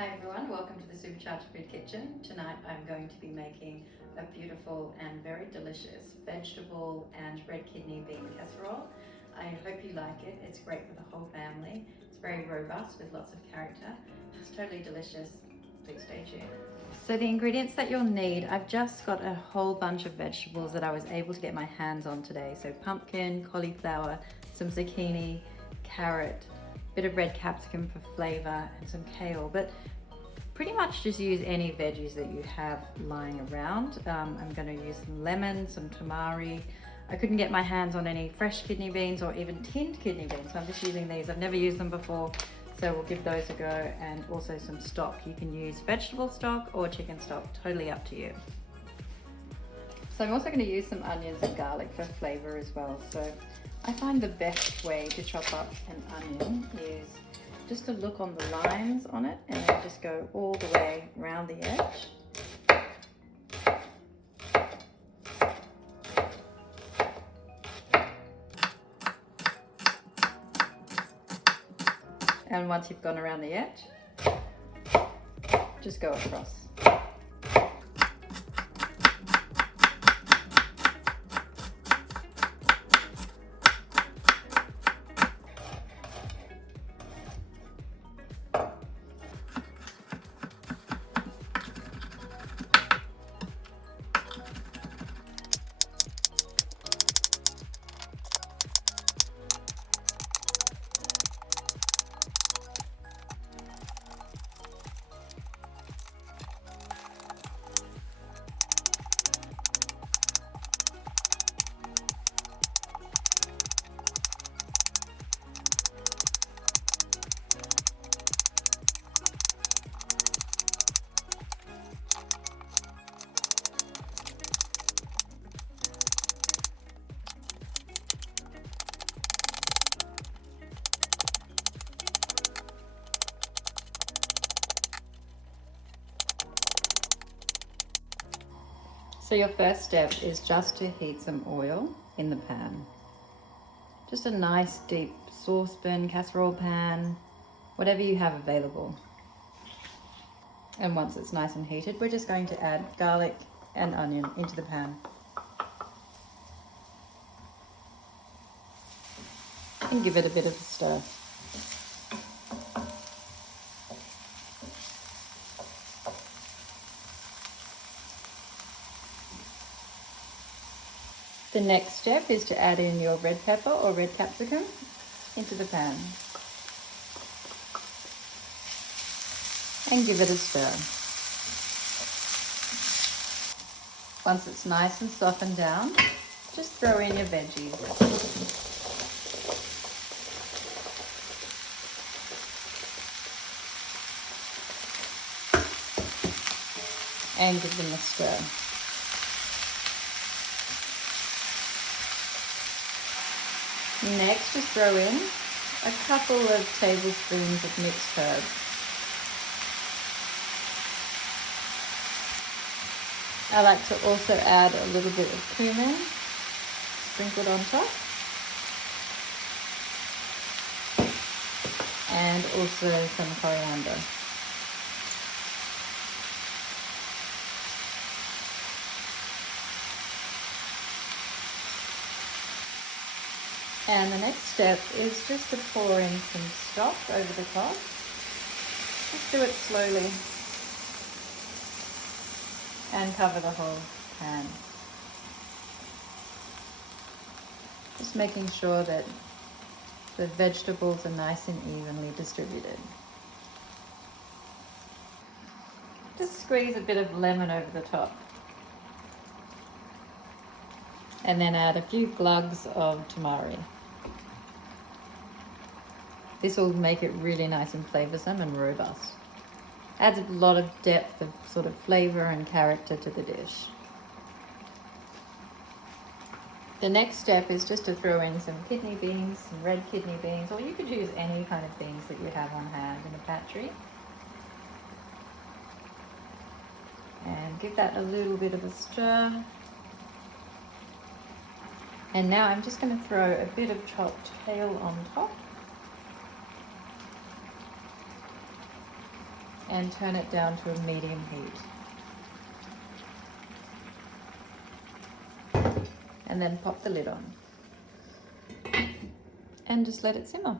Hi everyone, welcome to the Supercharged Food Kitchen. Tonight I'm going to be making a beautiful and very delicious vegetable and red kidney bean casserole. I hope you like it. It's great for the whole family. It's very robust with lots of character. It's totally delicious. Please stay tuned. So the ingredients that you'll need, I've just got a whole bunch of vegetables that I was able to get my hands on today. So pumpkin, cauliflower, some zucchini, carrot, bit of red capsicum for flavor, and some kale, but pretty much just use any veggies that you have lying around. I'm going to use some lemon, some tamari. I couldn't get my hands on any fresh kidney beans or even tinned kidney beans, so I'm just using these. I've never used them before, so we'll give those a go, and also some stock. You can use vegetable stock or chicken stock, totally up to you. So I'm also going to use some onions and garlic for flavor as well. So I find the best way to chop up an onion is just to look on the lines on it and then just go all the way around the edge. And once you've gone around the edge, just go across. So your first step is just to heat some oil in the pan. Just a nice deep saucepan, casserole pan, whatever you have available. And once it's nice and heated, we're just going to add garlic and onion into the pan. And give it a bit of a stir. The next step is to add in your red pepper or red capsicum into the pan and give it a stir. Once it's nice and softened down, just throw in your veggies. And give them a stir. Next, just throw in a couple of tablespoons of mixed herbs. I like to also add a little bit of cumin sprinkled on top, and also some coriander. And the next step is just to pour in some stock over the top. Just do it slowly and cover the whole pan. Just making sure that the vegetables are nice and evenly distributed. Just squeeze a bit of lemon over the top. And then add a few glugs of tamari. This will make it really nice and flavoursome and robust. Adds a lot of depth of sort of flavour and character to the dish. The next step is just to throw in some kidney beans, some red kidney beans, or you could use any kind of beans that you have on hand in the pantry. And give that a little bit of a stir. And now I'm just going to throw a bit of chopped kale on top. and turn it down to a medium heat. And then pop the lid on. And just let it simmer.